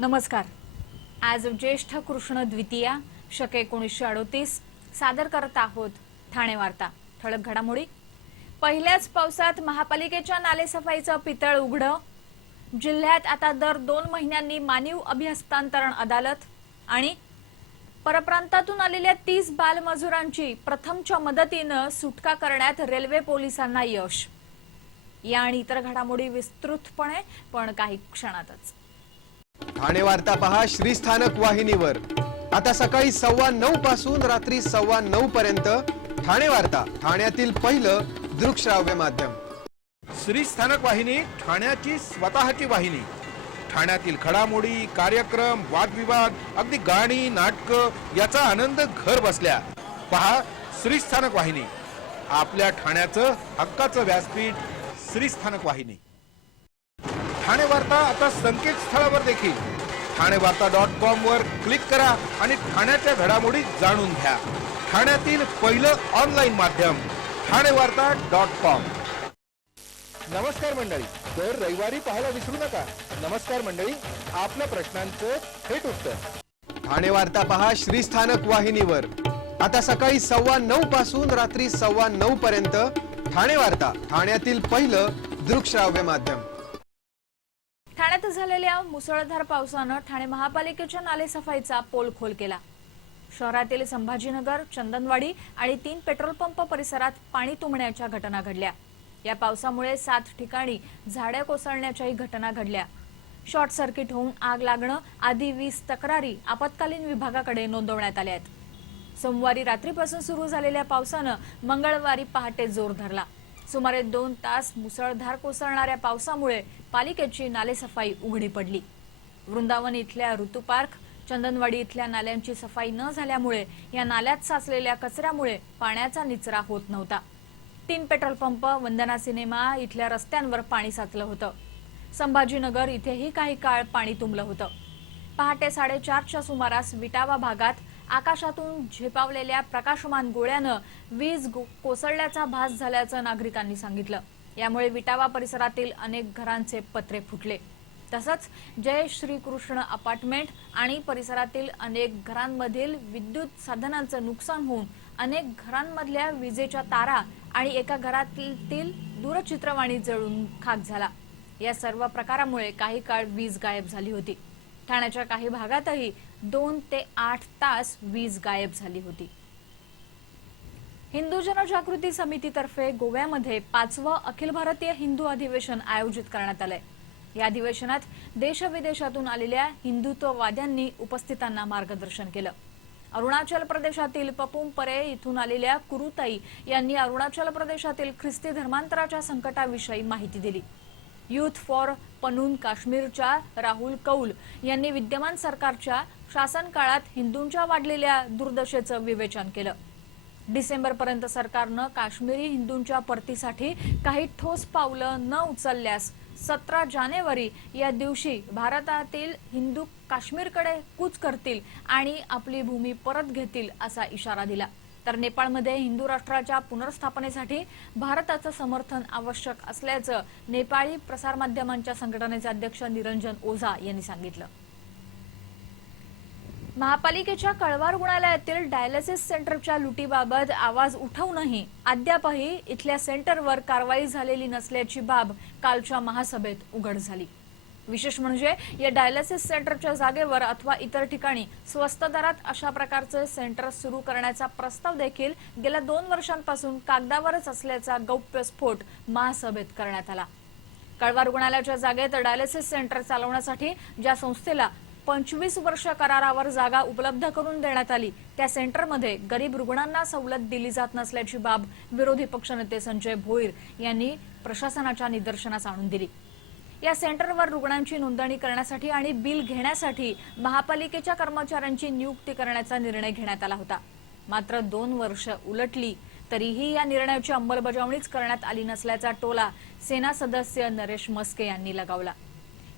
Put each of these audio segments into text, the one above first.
नमस्कार। आज ज्येष्ठ कृष्ण द्वितीया शके 1938 सादर करत आहोत ठाणे वार्ता। ठळक घडामोडी। पहिल्याच पावसात महापालिकेच्या नालेसफाईचं पितळ उघडं। जिल्ह्यात आता दर 2 महिन्यांनी मानवी अभिहस्तांतरण अदालत आणि परप्रांतातून आलेल्या 30 बालमजुरांची प्रथमच्या मदतीनं सुटका करण्यात रेल्वे पोलिसांना यश। या आणि इतर घडामोडी विस्तृतपणे पण काही क्षणातच। ठाणे वार्ता पहा श्रीस्थानक वाहिनीवर। आता सकाळी 9:15 पासून रात्री 9:15 पर्यंत ठाणे वार्ता, ठाण्यातील पहिलं दृकश्राव्य माध्यम। श्रीस्थानक वाहिनी ठाण्याची स्वतःची वाहिनी। ठाण्यातील घडामोडी, कार्यक्रम, वादविवाद, अगदी गाणी, नाटक याचा आनंद घर बसल्या पहा श्रीस्थानक वाहिनी। आपल्या ठाण्याचं हक्काचं व्यासपीठ श्रीस्थानक वाहिनी। ठाणे वार्ता आता संकेतस्थळावर देखील ठाणेवार्ता.com वर क्लिक करा आणि ठाण्याच्या घडामोडी जाणून घ्या। ठाण्यातील पहिलं ऑनलाईन माध्यम ठाणेवार्ता.com। नमस्कार मंडळी, दर रविवारी पाहायला विसरू नका। नमस्कार मंडळी, आपल्या प्रश्नांचं थेट उत्तर। ठाणे वार्ता पहा श्रीस्थानक वाहिनीवर। आता सकाळी 9:15 पासून रात्री 9:15 पर्यंत ठाणे वार्ता, ठाण्यातील पहिलं दृकश्राव्य माध्यम। ठाण्यात झालेल्या मुसळधार पावसानं ठाणे महापालिकेच्या नालेसफाईचा पोलखोल केला। शहरातील संभाजीनगर, चंदनवाडी आणि 3 पेट्रोल पंप परिसरात पाणी तुंबण्याच्या घटना घडल्या। या पावसामुळे 7 ठिकाणी झाडे कोसळण्याच्याही घटना घडल्या। शॉर्ट सर्किट होऊन आग लागणं आदी 20 तक्रारी आपत्कालीन विभागाकडे नोंदवण्यात आल्या आहेत। सोमवारी रात्रीपासून सुरू झालेल्या पावसानं मंगळवारी पहाटे जोर धरला। सुमारे 2 तास मुसळधार कोसळणाऱ्या पावसामुळे पालिकेची नालेसफाई उघडी पडली। वृंदावन इथल्या ऋतू पार्क, चंदनवाडी इथल्या नाल्यांची सफाई न झाल्यामुळे या नाल्यात साचलेल्या कचऱ्यामुळे पाण्याचा निचरा होत नव्हता। 3 पेट्रोल पंप, वंदना सिनेमा इथल्या रस्त्यांवर पाणी साचलं होतं। संभाजीनगर इथेही काही काळ पाणी तुंबलं होतं। पहाटे 4:30च्या सुमारास विटावा भागात आकाशातून झेपावलेल्या प्रकाशमान गोळ्यानं वीज कोसळल्याचा भास झाल्याचं नागरिकांनी सांगितलं। यामुळे विटावा परिसरातील अनेक घरांचे पत्रे फुटले। तसंच जय श्रीकृष्ण अपार्टमेंट आणि परिसरातील अनेक घरांमधील विद्युत साधनांचं नुकसान होऊन अनेक घरांमधल्या विजेच्या तारा आणि एका घरातील दूरचित्रवाणी जळून खाक झाला। या सर्व प्रकारामुळे काही काळ वीज गायब झाली होती। ठाण्याच्या काही भागातही 2 ते 8 तास वीज गायब झाली होती। हिंदू जनजागृती समितीतर्फे गोव्यामध्ये 5वं अखिल भारतीय हिंदू अधिवेशन आयोजित करण्यात आलंय। या अधिवेशनात देश-विदेशातून आलेल्या हिंदुत्ववाद्यांनी उपस्थितांना मार्गदर्शन केलं। अरुणाचल प्रदेशातील पपुमपरे इथून आलेल्या कुरुताई यांनी अरुणाचल प्रदेशातील ख्रिस्ती धर्मांतराच्या संकटाविषयी माहिती दिली। युथ फॉर पनून काश्मीरच्या राहुल कौल यांनी विद्यमान सरकारच्या शासन काळात हिंदूंच्या वाढलेल्या दुर्दशेचं विवेचन केलं। डिसेंबरपर्यंत सरकारनं काश्मीरी हिंदूंच्या परतीसाठी काही ठोस पावलं न उचलल्यास 17 जानेवारी या दिवशी भारतातील हिंदू काश्मीरकडे कूच करतील आणि आपली भूमी परत घेतील असा इशारा दिला। तर नेपाळमध्ये हिंदू राष्ट्राच्या पुनर्स्थापनेसाठी भारताचं समर्थन आवश्यक असल्याचं नेपाळी प्रसारमाध्यमांच्या संघटनेचे अध्यक्ष निरंजन ओझा यांनी सांगितलं। महापालिकेच्या कळवा रुग्णालयातील डायलिसिस सेंटरच्या लुटीबाबत आवाज उठवूनही अद्यापही इथल्या सेंटरवर कारवाई झालेली नसल्याची बाब कालच्या महासभेत उघड झाली। विशेष म्हणजे या डायलिसिस सेंटरच्या जागेवर अथवा इतर ठिकाणी स्वस्त दरात अशा प्रकारचे सेंटर सुरू करण्याचा प्रस्ताव देखील गेल्या 2 वर्षांपासून कागदावरच असल्याचा गौप्यस्फोट महासभेत करण्यात आला। कळवा रुग्णालयाच्या जागेत डायलिसिस सेंटर चालवण्यासाठी ज्या संस्थेला 25 वर्ष करारावर जागा उपलब्ध करून देण्यात आली त्या सेंटरमध्ये गरीब रुग्णांना सवलत दिली जात नसल्याची बाब विरोधी पक्षनेते संजय भोईर यांनी प्रशासनाच्या निदर्शनास आणून दिली। या सेंटरवर रुग्णांची नोंदणी करण्यासाठी आणि बिल घेण्यासाठी महापालिकेच्या कर्मचाऱ्यांची नियुक्ती करण्याचा निर्णय घेण्यात आला होता। मात्र 2 वर्ष उलटली तरीही या निर्णयाची अंमलबजावणीच करण्यात आली नसल्याचा टोला सेना सदस्य नरेश मस्के यांनी लगावला।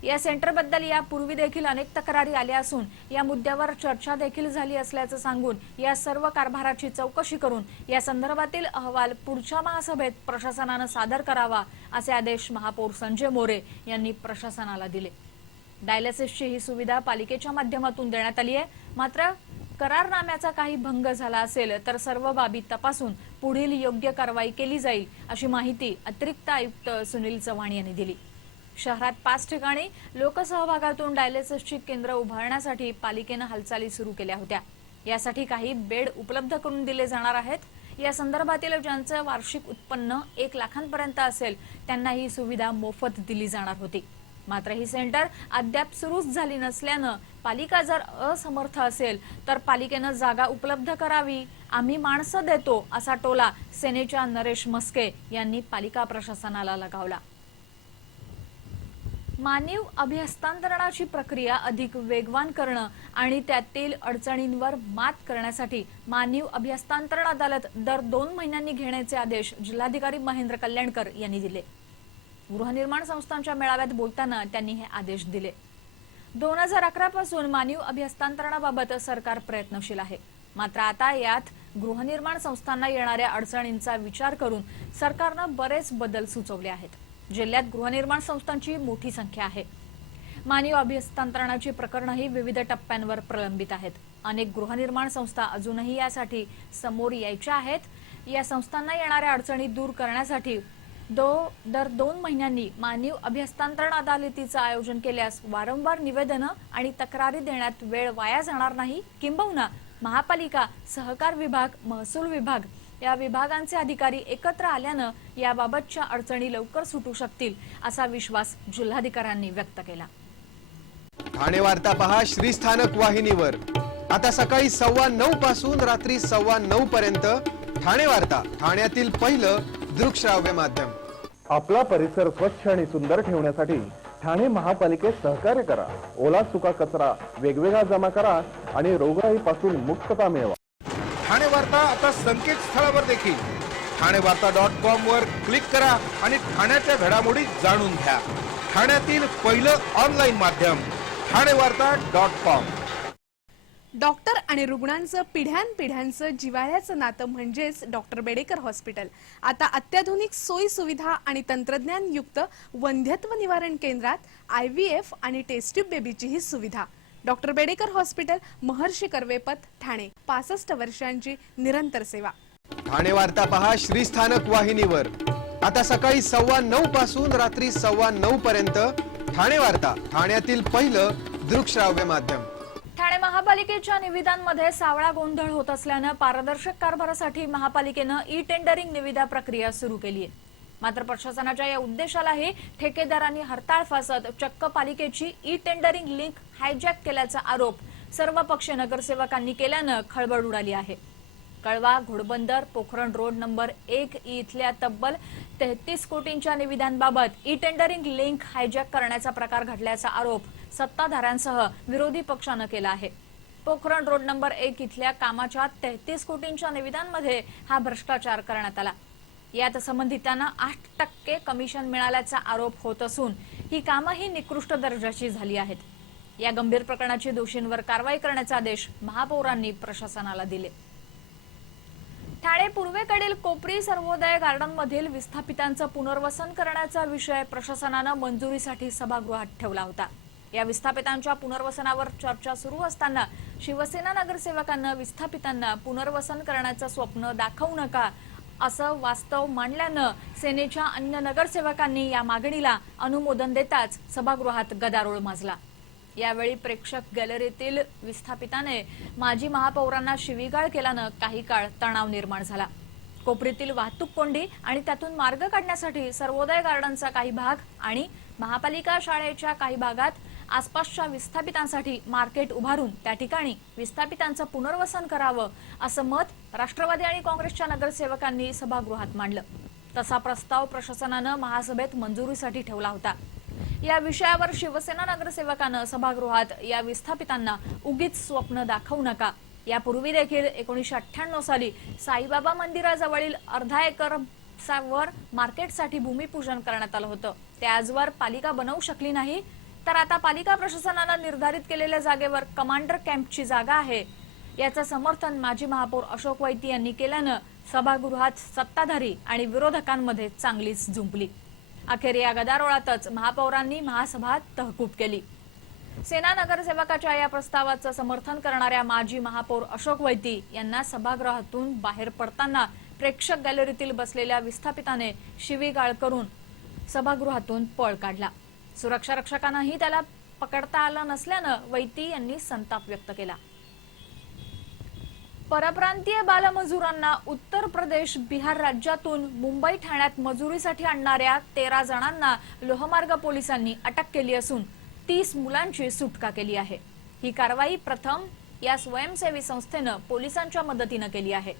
या सेंटरबद्दल यापूर्वी देखील अनेक तक्रारी आल्या असून या मुद्द्यावर चर्चा देखील झाली असल्याचं सांगून या सर्व कारभाराची चौकशी करून या संदर्भातील अहवाल पुढच्या महासभेत प्रशासनाने सादर करावा असे आदेश महापौर संजय मोरे यांनी प्रशासनाला दिले। डायलिसिसची ही सुविधा पालिकेच्या माध्यमातून देण्यात आली आहे. मात्र करारनाम्याचा काही भंग झाला असेल तर सर्व बाबी तपासून पुढील योग्य कारवाई केली जाईल, अशी माहिती अतिरिक्त आयुक्त सुनील चव्हाण यांनी दिली. शहरात 5 ठिकाणी लोकसहभागातून डायलिसिसची केंद्र उभारण्यासाठी पालिकेनं हालचाली सुरू केल्या होत्या. यासाठी काही बेड उपलब्ध करून दिले जाणार आहेत. या संदर्भातील ज्यांचं वार्षिक उत्पन्न 1 लाखांपर्यंत असेल त्यांना ही सुविधा मोफत दिली जाणार होती. मात्र ही सेंटर अद्याप सुरूच झाली नसल्यानं पालिका जर असमर्थ असेल तर पालिकेनं जागा उपलब्ध करावी, आम्ही माणसं देतो, असा टोला सेनेच्या नरेश मस्के यांनी पालिका प्रशासनाला लगावला. मानीव अभिहस्तांतरणाची प्रक्रिया अधिक वेगवान करणं आणि त्यातील अडचणींवर मात करण्यासाठी मानीव अभिहस्तांतरण अदालत दर 2 महिन्यांनी घेण्याचे आदेश जिल्हाधिकारी महेंद्र कल्याणकर यांनी दिले. गृहनिर्माण संस्थांच्या मेळाव्यात बोलताना त्यांनी हे आदेश दिले. 2011 पासून मानीव अभिहस्तांतरणाबाबत सरकार प्रयत्नशील आहे. मात्र आता यात गृहनिर्माण संस्थांना येणाऱ्या अडचणींचा विचार करून सरकारनं बरेच बदल सुचवले आहेत. जिल्ह्यात गृहनिर्माण संस्थांची मोठी संख्या आहे. मानीव अभिहस्तांतरणाची प्रकरणंही विविध टप्प्यांवर प्रलंबित आहेत. अनेक गृहनिर्माण संस्था अजूनही यासाठी समोर यायच्या आहेत. या संस्थांना येणाऱ्या अडचणी दूर करण्यासाठी दर 2 महिन्यांनी मानीव अभिहस्तांतरण अदालतीचं आयोजन केल्यास वारंवार निवेदनं आणि तक्रारी देण्यात वेळ वाया जाणार नाही. किंबहुना महापालिका, सहकार विभाग, महसूल विभाग या विभागांचे अधिकारी एकत्र आल्यानं याबाबतच्या अडचणी लवकर सुटू शकतील, असा विश्वास जिल्हाधिकाऱ्यांनी व्यक्त केला. ठाणे वार्ता पहा श्रीस्थानक वाहिनीवर. आता सकाळी 9:15 पासून रात्री 9:15 पर्यंत ठाणे वार्ता, ठाण्यातील पहिलं दृकश्राव्य माध्यम. आपला परिसर स्वच्छ आणि सुंदर ठेवण्यासाठी ठाणे महापालिकेत सहकार्य करा. ओला सुका कचरा वेगवेगळा जमा करा आणि रोगराईपासून मुक्तता मिळवा. ठाणे वार्ता आता संकेतस्थळावर देखील ठाणेवार्ता.com वर क्लिक करा आणि ठाण्याच्या घडामोडी जाणून घ्या. ठाण्यातील पहिलं ऑनलाईन माध्यम ठाणेवार्ता.com. डॉक्टर आणि रुग्णांचं पिढ्यानपिढ्यांचं जिव्हाळ्याचं नातं म्हणजेच डॉक्टर बेडेकर हॉस्पिटल. आता अत्याधुनिक सोयी सुविधा आणि तंत्रज्ञान युक्त वंध्यत्व निवारण केंद्रात IVF आणि टेस्ट ट्यूब बेबीची ही सुविधा. डॉक्टर बेडेकर हॉस्पिटल, महर्षी कर्वेपथ, ठाणे. 65 वर्षांची निरंतर सेवा. ठाणे वार्ता पहा श्रीस्थानक वाहिनीवर. आता सकाळी 9:15 पासून रात्री 9:15 पर्यंत ठाणे वार्ता, ठाण्यातील पहिलं दृकश्राव्य माध्यम. ठाणे महापालिकेच्या निविदांमध्ये सावळा गोंधळ होत असल्यानं पारदर्शक कारभारासाठी महापालिकेनं टेंडरिंग निविदा प्रक्रिया सुरू केली आहे. मात्र प्रशासनाच्या या उद्देशालाही ठेकेदारांनी हरताळ फासत चक्क पालिकेची टेंडरिंग लिंक हायजॅक केल्याचा आरोप सर्वपक्षीय नगरसेवकांनी केल्यानं खळबळ उडाली आहे. कळवा, घोडबंदर, पोखरण रोड नंबर 1 इथल्या तब्बल 33 कोटींच्या निविदांबाबत टेंडरिंग लिंक हायजॅक करण्याचा प्रकार घडल्याचा आरोप सत्ताधाऱ्यांसह विरोधी पक्षानं केला आहे. पोखरण रोड नंबर 1 इथल्या कामाच्या 33 कोटींच्या निविदांमध्ये हा भ्रष्टाचार करण्यात आला. यात संबंधितांना 8% कमिशन मिळाल्याचा आरोप होत असून ही कामंही निकृष्ट दर्जाची झाली आहेत. या गंभीर प्रकरणाची दोषींवर कारवाई करण्याचे आदेश महापौरांनी प्रशासनाला दिले. ठाणे पूर्वेकडील कोपरी सर्वोदय गार्डनमधील विस्थापितांचं पुनर्वसन करण्याचा विषय प्रशासनानं मंजुरीसाठी सभागृहात ठेवला होता. या विस्थापितांच्या पुनर्वसनावर चर्चा सुरू असताना शिवसेना नगरसेवकांना विस्थापितांना पुनर्वसन करण्याचं स्वप्न दाखवू नका असं वास्तव मांडल्यानं सेनेच्या अन्य नगरसेवकांनी या मागणीला अनुमोदन देताच सभागृहात गदारोळ माजला. यावेळी प्रेक्षक गॅलरीतील विस्थापिताने माजी महापौरांना शिवीगाळ केल्यानं काही काळ तणाव निर्माण झाला. कोपरीतील वाहतूक कोंडी आणि त्यातून मार्ग काढण्यासाठी सर्वोदय गार्डनचा काही भाग आणि महापालिका शाळेच्या काही भागात आसपासच्या विस्थापितांसाठी मार्केट उभारून त्या ठिकाणी विस्थापितांचं पुनर्वसन करावं असं मत राष्ट्रवादी आणि काँग्रेसच्या नगरसेवकांनी सभागृहात मांडलं. तसा प्रस्ताव प्रशासनानं महासभेत मंजुरीसाठी ठेवला होता. या विषयावर शिवसेना नगरसेवकानं सभागृहात या विस्थापितांना उगीच स्वप्न दाखवू नका. यापूर्वी देखील 1998 साली साईबाबा मंदिराजवळील अर्धा एकर वर मार्केटसाठी भूमिपूजन करण्यात आलं होतं. ते आजवर पालिका बनवू शकली नाही, तर आता पालिका प्रशासनानं निर्धारित केलेल्या जागेवर कमांडर कॅम्पची जागा आहे. याचं समर्थन माजी महापौर अशोक वैती यांनी केल्यानं सभागृहात सत्ताधारी आणि विरोधकांमध्ये चांगलीच झुंपली. अखेर या गदारोळातच महापौरांनी महासभा तहकूब केली. सेना नगरसेवकाच्या या प्रस्तावाचं समर्थन करणाऱ्या माजी महापौर अशोक वैती यांना सभागृहातून बाहेर पडताना प्रेक्षक गॅलरीतील बसलेल्या विस्थापिताने शिवीगाळ करून सभागृहातून पळ काढला। सुरक्षा रक्षकांनाही त्याला पकडता आलं नसल्यानं वैती यांनी संताप व्यक्त केला। परप्रांतीय बालमजुरांना उत्तर प्रदेश, बिहार राज्यातून मुंबई ठाण्यात मजुरीसाठी आणणाऱ्या 13 जणांना लोहमार्ग पोलिसांनी अटक केली असून 30 मुलांची सुटका केली आहे। ही कारवाई प्रथम या स्वयंसेवी संस्थेनं पोलिसांच्या मदतीनं केली आहे।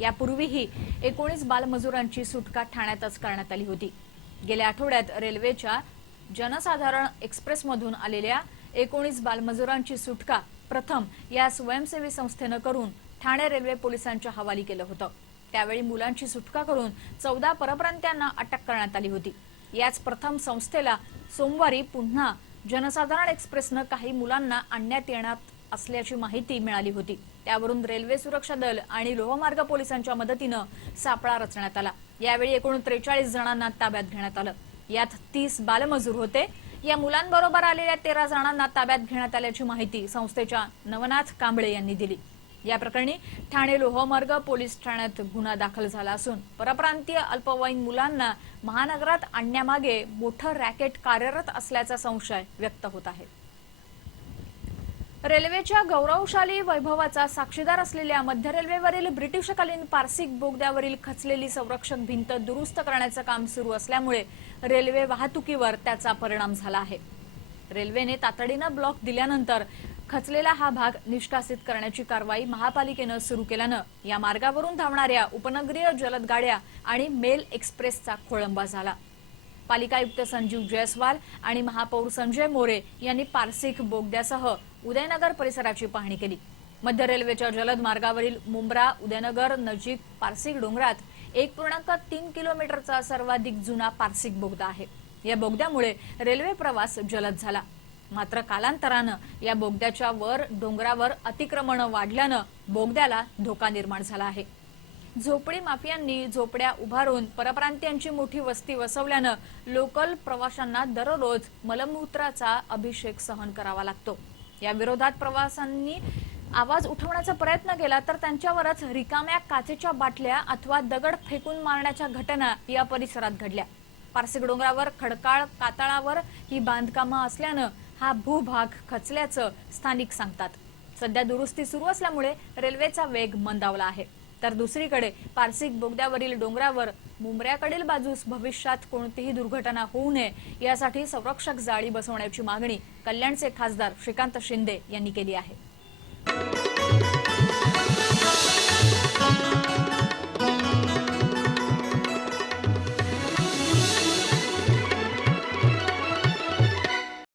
यापूर्वीही 19 बालमजुरांची सुटका ठाण्यातच करण्यात आली होती। गेल्या आठवड्यात रेल्वेच्या जनसाधारण एक्सप्रेसमधून आलेल्या 19 बालमजुरांची सुटका प्रथम या स्वयंसेवी संस्थेनं करून ठाणे रेल्वे पोलिसांच्या हवाली केलं होतं। त्यावेळी मुलांची सुटका करून 14 परप्रांत्यांना अटक करण्यात आली होती। याच प्रथम संस्थेला सोमवारी पुन्हा जनसाधारण एक्सप्रेसनं काही मुलांना आणण्यात येणार असल्याची माहिती मिळाली होती। त्यावरून रेल्वे सुरक्षा दल आणि लोहमार्ग पोलिसांच्या मदतीनं सापळा रचण्यात आला। यावेळी एकूण 43 जणांना ताब्यात घेण्यात आलं। यात 30 बालमजूर होते। या मुलांबरोबर आलेल्या 13 जणांना ताब्यात घेण्यात आल्याची माहिती संस्थेच्या नवनाथ कांबळे यांनी दिली। या प्रकरणी ठाणे लोहमार्ग पोलीस ठाण्यात गुन्हा दाखल झाला असून परप्रांतीय अल्पवयीन मुलांना महानगरात आणण्यामागे मोठं रॅकेट कार्यरत असल्याचा संशय व्यक्त होत आहे। रेल्वेच्या गौरवशाली वैभवाचा साक्षीदार असलेल्या मध्य रेल्वेवरील ब्रिटिशकालीन पारसिक बोगद्यावरील खचलेली संरक्षक भिंत दुरुस्त करण्याचं काम सुरू असल्यामुळे रेल्वे वाहतुकीवर त्याचा परिणाम झाला आहे। रेल्वेने तातडीनं ब्लॉक दिल्यानंतर खचलेला हा भाग निष्कासित करण्याची कारवाई महापालिकेनं सुरू केल्यानं या मार्गावरून धावणाऱ्या उपनगरीय जलद गाड्या आणि मेल एक्सप्रेसचा खोळंबा झाला। पालिका आयुक्त संजीव जयस्वाल आणि महापौर संजय मोरे यांनी पारसिक बोगद्यासह उदयनगर परिसराची पाहणी केली। मध्य रेल्वेच्या जलद मार्गावरील मुंब्रा उदयनगर नजीक पारसिक डोंगरात 1.3 किलोमीटरचा सर्वाधिक जुना पारसिक बोगदा आहे। या बोगद्यामुळे रेल्वे प्रवास जलद झाला। मात्र कालांतरानं या बोगद्याच्या वर डोंगरावर अतिक्रमण वाढल्यानं बोगद्याला धोका निर्माण झाला आहे। झोपडी माफियांनी झोपड्या उभारून परप्रांतीयांची मोठी वस्ती वसवल्यानं लोकल प्रवाशांना दररोज मलमूत्राचा अभिषेक सहन करावा लागतो। या विरोधात प्रवाशांनी आवाज उठवण्याचा प्रयत्न केला तर त्यांच्यावरच रिकाम्या काचेच्या बाटल्या अथवा दगड फेकून मारण्याच्या घटना या परिसरात घडल्या। पारसिक डोंगरावर खडकाळ कातळावर ही बांधकामं असल्यानं हा भूभाग खचल्याचं स्थानिक सांगतात। सध्या दुरुस्ती सुरू असल्यामुळे रेल्वेचा वेग मंदावला आहे। तर दुसरीकडे पारसिक बोगद्यावरील डोंगरावर मुंब्र्याकडील बाजूस भविष्यात कोणतीही दुर्घटना होऊ नये यासाठी संरक्षक जाळी बसवण्याची मागणी कल्याणचे खासदार श्रीकांत शिंदे यांनी केली आहे।